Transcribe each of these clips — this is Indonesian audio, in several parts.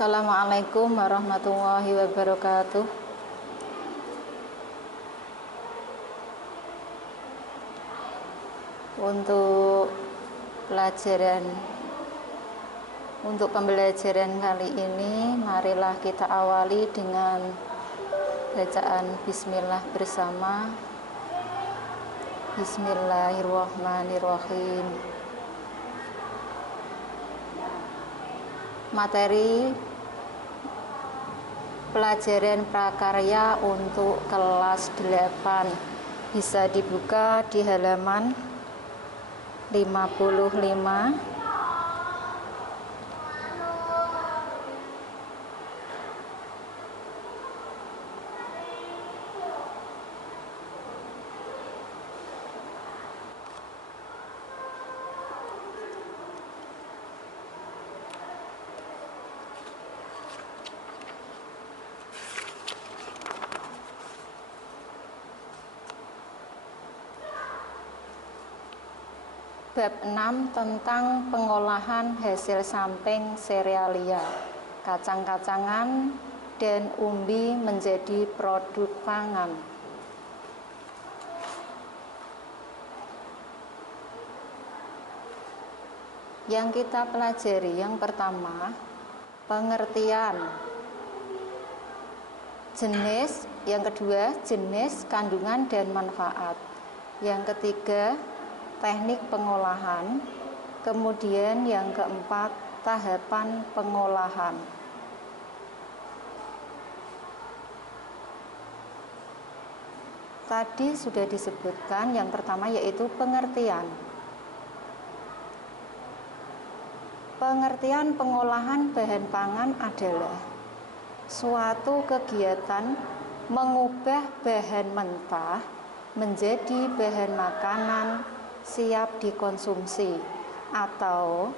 Assalamualaikum warahmatullahi wabarakatuh. Untuk pembelajaran kali ini, marilah kita awali dengan bacaan bismillah bersama. Bismillahirrahmanirrahim. Materi pelajaran prakarya untuk kelas 8 bisa dibuka di halaman 55. Bab 6 tentang pengolahan hasil samping serealia, kacang-kacangan, dan umbi menjadi produk pangan. Yang kita pelajari yang pertama, pengertian jenis, yang kedua jenis, kandungan, dan manfaat, yang ketiga teknik pengolahan, kemudian yang keempat tahapan pengolahan. Tadi sudah disebutkan yang pertama yaitu pengertian. Pengertian pengolahan bahan pangan adalah suatu kegiatan mengubah bahan mentah menjadi bahan makanan siap dikonsumsi atau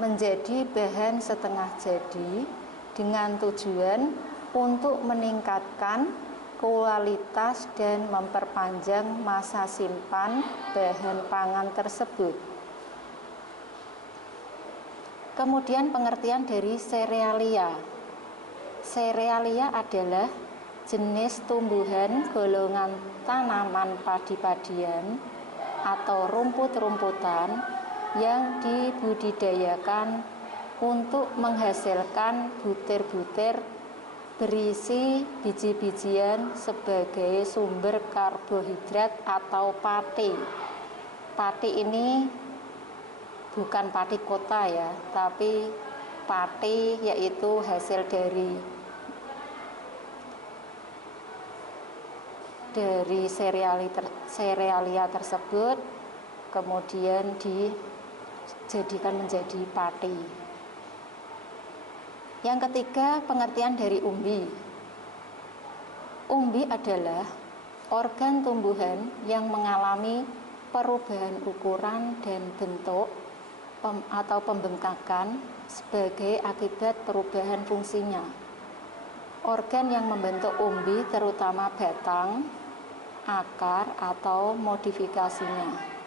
menjadi bahan setengah jadi dengan tujuan untuk meningkatkan kualitas dan memperpanjang masa simpan bahan pangan tersebut. Kemudian pengertian dari serealia. Serealia adalah jenis tumbuhan golongan tanaman padi-padian atau rumput-rumputan yang dibudidayakan untuk menghasilkan butir-butir berisi biji-bijian sebagai sumber karbohidrat atau pati. Pati ini bukan pati kota ya, tapi pati yaitu hasil dari serealia tersebut kemudian dijadikan menjadi pati. Yang ketiga, pengertian dari umbi. Umbi adalah organ tumbuhan yang mengalami perubahan ukuran dan bentuk atau pembengkakan sebagai akibat perubahan fungsinya. Organ yang membentuk umbi terutama batang, akar, atau modifikasinya.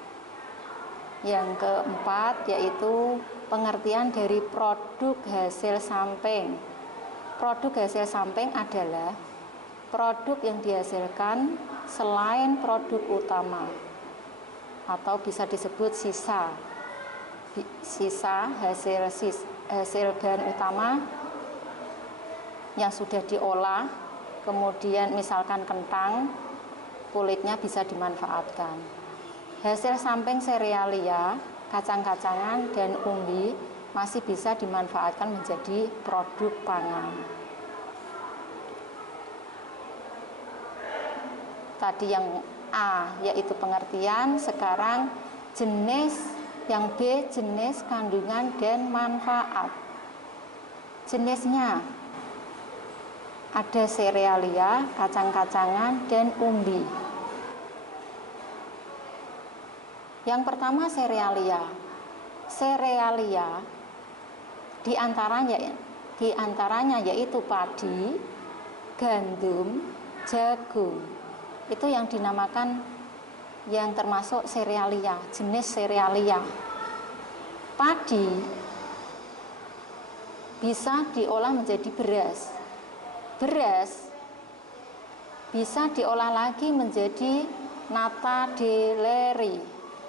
Yang keempat yaitu pengertian dari produk hasil samping. Produk hasil samping adalah produk yang dihasilkan selain produk utama atau bisa disebut sisa hasil bahan utama yang sudah diolah, kemudian misalkan kentang, kulitnya bisa dimanfaatkan. Hasil samping serealia, kacang-kacangan, dan umbi masih bisa dimanfaatkan menjadi produk pangan. Tadi yang A yaitu pengertian, sekarang jenis, yang B jenis, kandungan, dan manfaat. Jenisnya ada serealia, kacang-kacangan, dan umbi. Yang pertama serealia. Serealia diantaranya yaitu padi, gandum, jagung. Itu yang dinamakan, yang termasuk serealia, jenis serealia. Padi bisa diolah menjadi beras. Beras bisa diolah lagi menjadi nata deleri.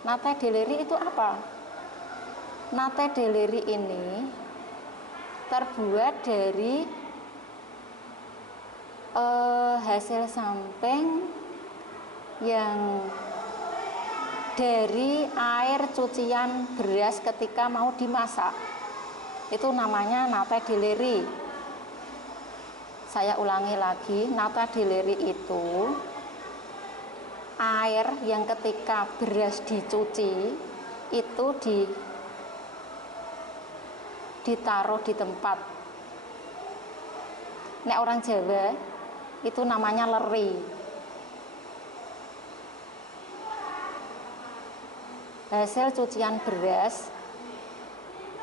Nata deleri itu apa? Nata deleri ini terbuat dari hasil samping yang dari air cucian beras ketika mau dimasak. Itu namanya nata deleri. Saya ulangi lagi, nata deleri itu air yang ketika beras dicuci itu ditaruh di tempat. Nek orang Jawa itu namanya leri. Hasil cucian beras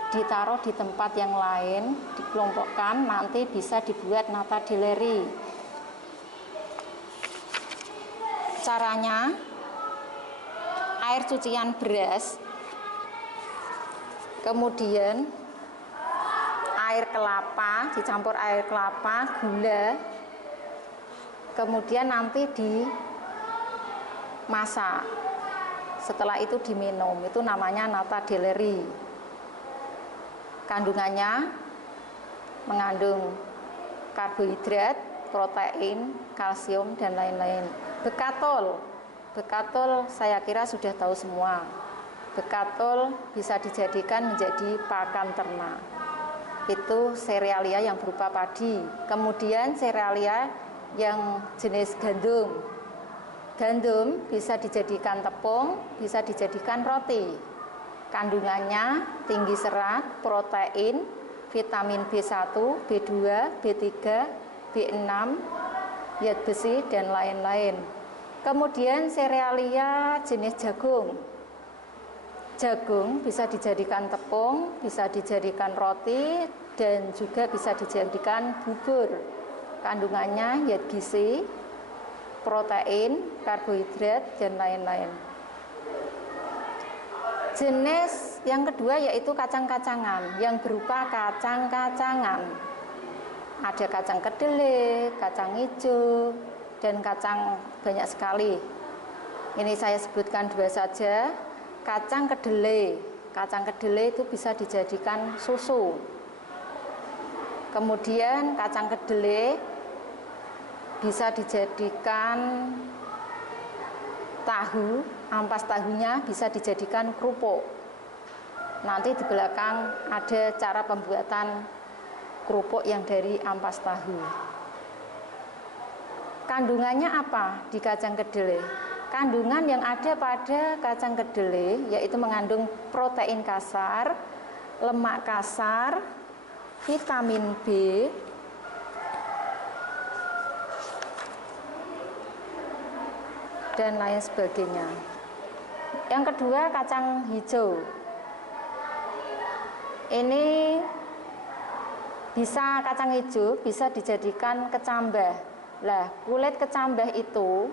ditaruh di tempat yang lain, dikelompokkan, nanti bisa dibuat nata deleri. Caranya, air cucian beras, kemudian air kelapa, dicampur air kelapa, gula, kemudian nanti dimasak. Setelah itu diminum, itu namanya nata deleri. Kandungannya mengandung karbohidrat, protein, kalsium, dan lain-lain. Bekatol saya kira sudah tahu semua. Bekatol bisa dijadikan menjadi pakan ternak. Itu serealia yang berupa padi. Kemudian serealia yang jenis gandum. Gandum bisa dijadikan tepung, bisa dijadikan roti. Kandungannya tinggi serat, protein, vitamin B1, B2, B3, B6, zat besi, dan lain-lain. Kemudian serealia jenis jagung. Jagung bisa dijadikan tepung, bisa dijadikan roti, dan juga bisa dijadikan bubur. Kandungannya zat gizi, protein, karbohidrat, dan lain-lain. Jenis yang kedua yaitu kacang-kacangan yang berupa kacang-kacangan. Ada kacang kedelai, kacang hijau, dan kacang banyak sekali. Ini saya sebutkan dua saja. Kacang kedelai. Kacang kedelai itu bisa dijadikan susu. Kemudian kacang kedelai bisa dijadikan tahu, ampas tahunya bisa dijadikan kerupuk. Nanti di belakang ada cara pembuatan kerupuk yang dari ampas tahu. Kandungannya apa di kacang kedelai? Kandungan yang ada pada kacang kedelai yaitu mengandung protein kasar, lemak kasar, vitamin B, dan lain sebagainya. Yang kedua, kacang hijau. Ini kacang hijau bisa dijadikan kecambah. Lah, kulit kecambah itu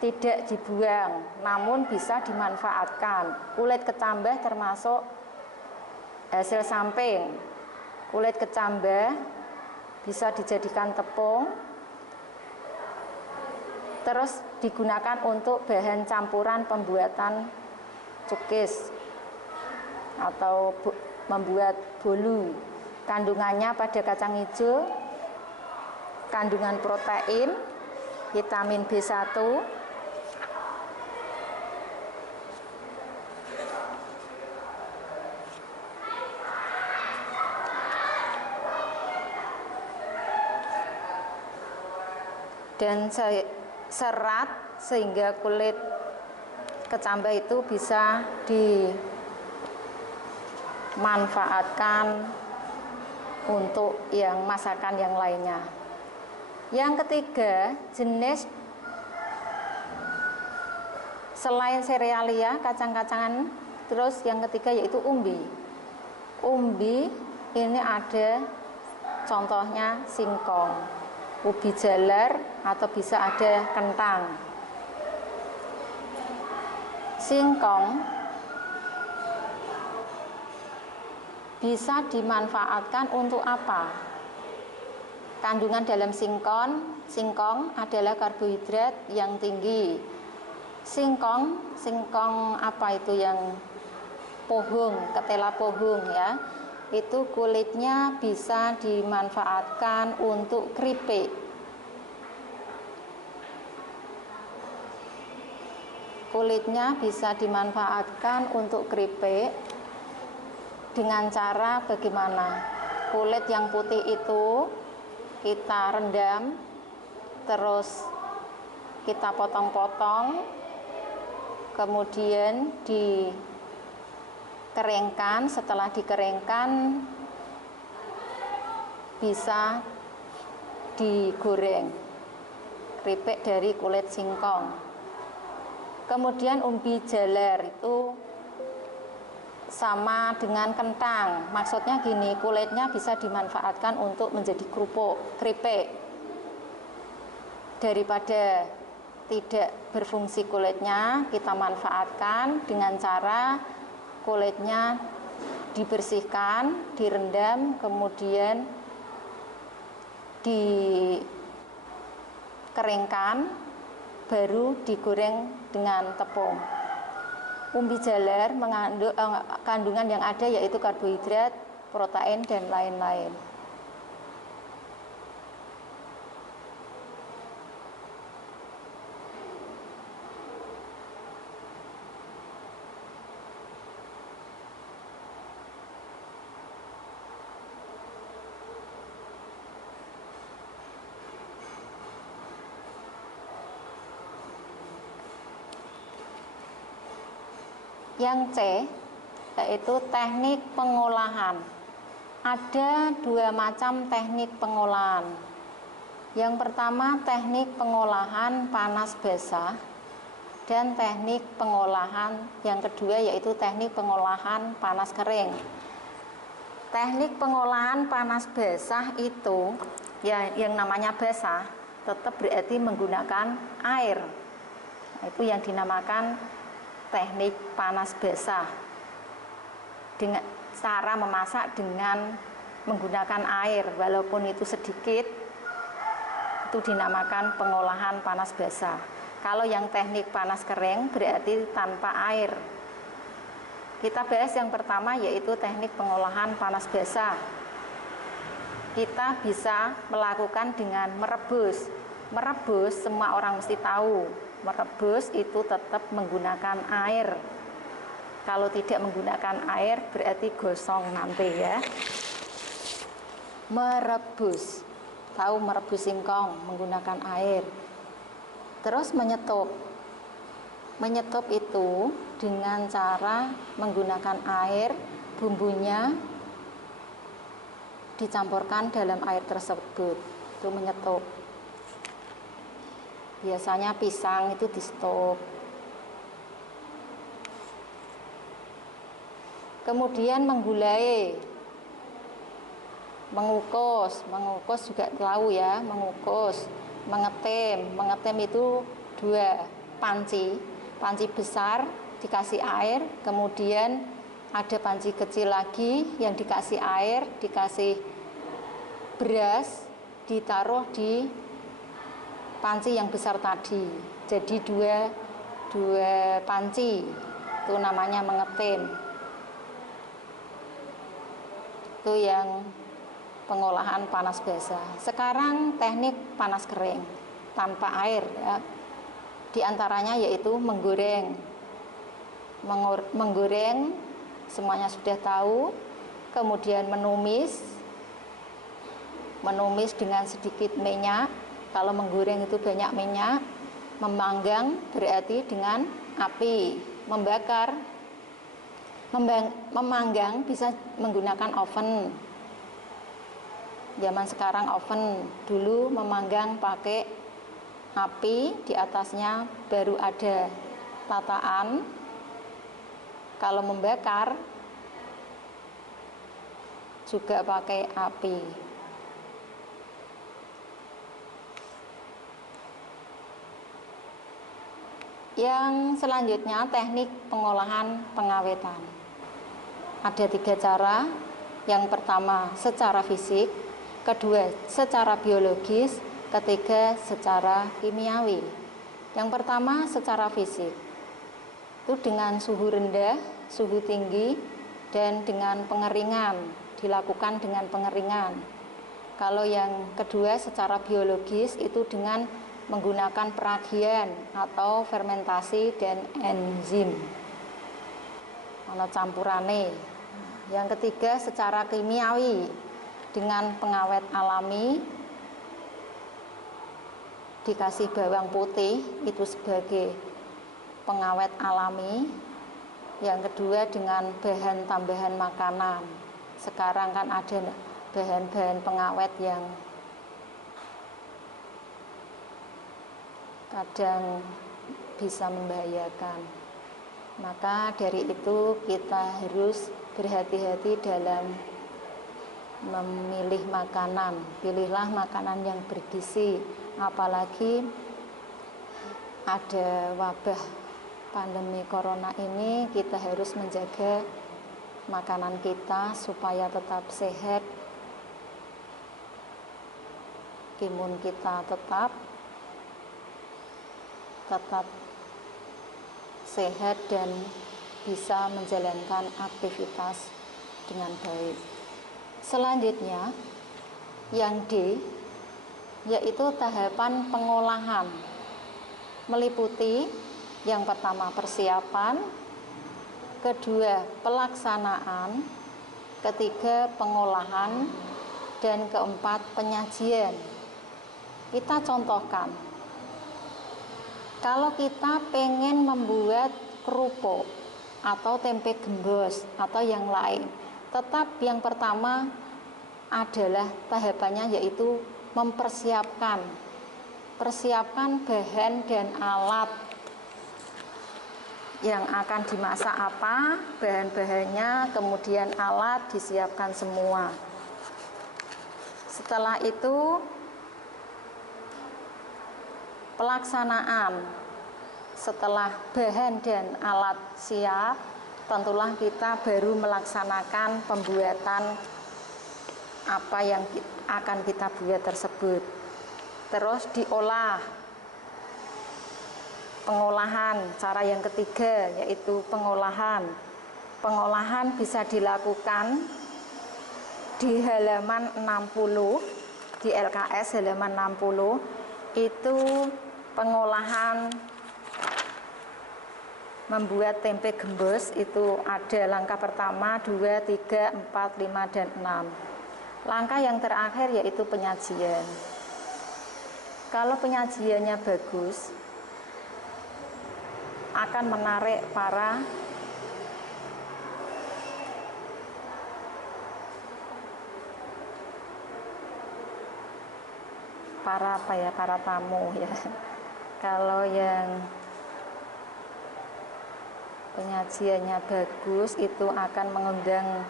tidak dibuang, namun bisa dimanfaatkan. Kulit kecambah termasuk hasil samping. Kulit kecambah bisa dijadikan tepung, terus digunakan untuk bahan campuran pembuatan cukis atau membuat bolu. Kandungannya pada kacang hijau, kandungan protein, vitamin B1, dan serat, sehingga kulit kecambah itu bisa dimanfaatkan untuk yang masakan yang lainnya. Yang ketiga, jenis selain serealia, kacang-kacangan, terus yang ketiga yaitu umbi. Umbi ini ada contohnya singkong, ubi jalar, atau bisa ada kentang. Singkong bisa dimanfaatkan untuk apa? Kandungan dalam singkong adalah karbohidrat yang tinggi. Singkong apa itu yang pohung, ketela pohung ya. Itu kulitnya bisa dimanfaatkan untuk keripik. Kulitnya bisa dimanfaatkan untuk keripik dengan cara bagaimana? Kulit yang putih itu kita rendam, terus kita potong-potong, kemudian dikeringkan. Setelah dikeringkan bisa digoreng keripik dari kulit singkong. Kemudian umbi jalar itu sama dengan kentang. Maksudnya gini, kulitnya bisa dimanfaatkan untuk menjadi keripik. Daripada tidak berfungsi kulitnya, kita manfaatkan dengan cara kulitnya dibersihkan, direndam, kemudian dikeringkan, baru digoreng dengan tepung. Umbi jalar mengandung kandungan yang ada yaitu karbohidrat, protein, dan lain-lain. Yang C, yaitu teknik pengolahan. Ada dua macam teknik pengolahan. Yang pertama teknik pengolahan panas basah, dan teknik pengolahan yang kedua yaitu teknik pengolahan panas kering. Teknik pengolahan panas basah itu ya, yang namanya basah tetap berarti menggunakan air. Itu yang dinamakan teknik panas basah. Dengan cara memasak dengan menggunakan air, walaupun itu sedikit, itu dinamakan pengolahan panas basah. Kalau yang teknik panas kering berarti tanpa air. Kita bahas yang pertama yaitu teknik pengolahan panas basah. Kita bisa melakukan dengan merebus. Merebus semua orang mesti tahu. Merebus itu tetap menggunakan air. Kalau tidak menggunakan air berarti gosong nanti ya. Merebus, tahu merebus singkong menggunakan air. Terus menyetup. Menyetup itu dengan cara menggunakan air, bumbunya dicampurkan dalam air tersebut. Itu menyetup. Biasanya pisang itu di stop. Kemudian menggulai, mengukus juga tahu ya, mengukus, mengetem. Mengetem itu dua, panci besar dikasih air, kemudian ada panci kecil lagi yang dikasih air, dikasih beras, ditaruh di panci yang besar tadi. Jadi dua panci, itu namanya mengetem. Itu yang pengolahan panas basah. Sekarang teknik panas kering tanpa air ya. Di antaranya yaitu menggoreng. Menggoreng semuanya sudah tahu. Kemudian menumis dengan sedikit minyak. Kalau menggoreng itu banyak minyak. Memanggang berarti dengan api, membakar. Memanggang bisa menggunakan oven. Zaman sekarang oven, dulu memanggang pakai api, di atasnya baru ada tataan. Kalau membakar juga pakai api. Yang selanjutnya teknik pengolahan pengawetan. Ada 3 cara. Yang pertama secara fisik, kedua secara biologis, ketiga secara kimiawi. Yang pertama secara fisik, itu dengan suhu rendah, suhu tinggi, dan dengan pengeringan, dilakukan dengan pengeringan. Kalau yang kedua secara biologis itu dengan menggunakan peragian atau fermentasi dan enzim, ana campurane. Yang ketiga secara kimiawi dengan pengawet alami, dikasih bawang putih itu sebagai pengawet alami. Yang kedua dengan bahan tambahan makanan. Sekarang kan ada bahan-bahan pengawet yang kadang bisa membahayakan. Maka dari itu kita harus berhati-hati dalam memilih makanan. Pilihlah makanan yang bergizi, apalagi ada wabah pandemi corona ini, kita harus menjaga makanan kita supaya tetap sehat, imun kita tetap sehat dan bisa menjalankan aktivitas dengan baik. Selanjutnya, yang D, yaitu tahapan pengolahan, meliputi yang pertama persiapan, kedua pelaksanaan, ketiga pengolahan, dan keempat penyajian. Kita contohkan, kalau kita pengen membuat kerupuk atau tempe gembos atau yang lain, tetap yang pertama adalah tahapannya yaitu mempersiapkan bahan dan alat yang akan dimasak apa, bahan-bahannya, kemudian alat disiapkan semua. Setelah itu pelaksanaan. Setelah bahan dan alat siap, tentulah kita baru melaksanakan pembuatan apa yang akan kita buat tersebut. Terus diolah. Pengolahan, cara yang ketiga yaitu pengolahan. Pengolahan bisa dilakukan di halaman 60, di LKS halaman 60, itu pengolahan membuat tempe gembos. Itu ada langkah pertama, 2, 3, 4, 5, dan 6. Langkah yang terakhir yaitu penyajian. Kalau penyajiannya bagus, akan menarik para tamu ya. Kalau yang penyajiannya bagus itu akan mengundang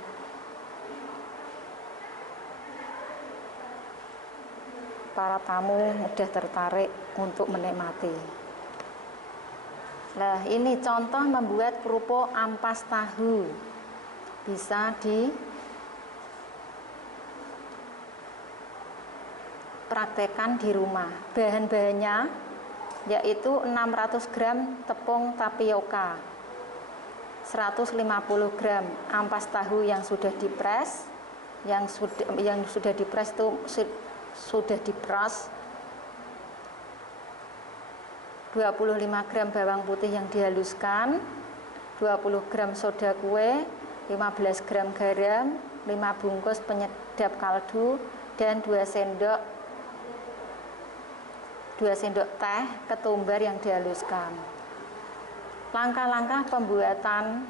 para tamu, mudah tertarik untuk menikmati. Nah, ini contoh membuat kerupuk ampas tahu. Bisa dipraktekkan di rumah. Bahan-bahannya yaitu 600 gram tepung tapioka, 150 gram ampas tahu yang sudah dipres, yang sudah dipres itu sudah diperas, 25 gram bawang putih yang dihaluskan, 20 gram soda kue, 15 gram garam, 5 bungkus penyedap kaldu, dan 2 sendok teh ketumbar yang dihaluskan. Langkah-langkah pembuatan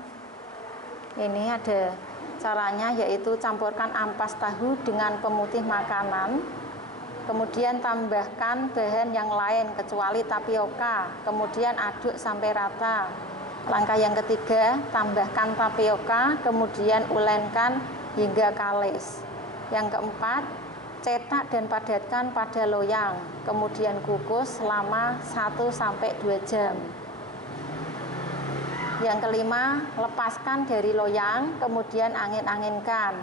ini ada caranya, yaitu campurkan ampas tahu dengan pemutih makanan, kemudian tambahkan bahan yang lain kecuali tapioka, kemudian aduk sampai rata. Langkah yang ketiga, tambahkan tapioka, kemudian ulenkan hingga kalis. Yang keempat, cetak dan padatkan pada loyang, kemudian kukus selama 1-2 jam. Yang kelima, lepaskan dari loyang, kemudian angin-anginkan.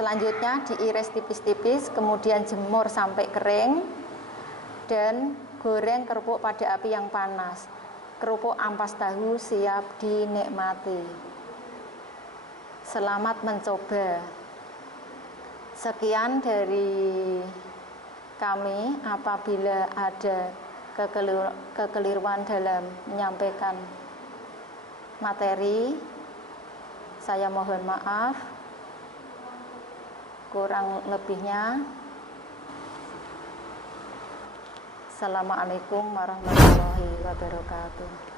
Selanjutnya diiris tipis-tipis, kemudian jemur sampai kering dan goreng kerupuk pada api yang panas. Kerupuk ampas tahu siap dinikmati. Selamat mencoba. Sekian dari kami. Apabila ada kekeliruan dalam menyampaikan materi, saya mohon maaf. Kurang lebihnya, assalamualaikum warahmatullahi wabarakatuh.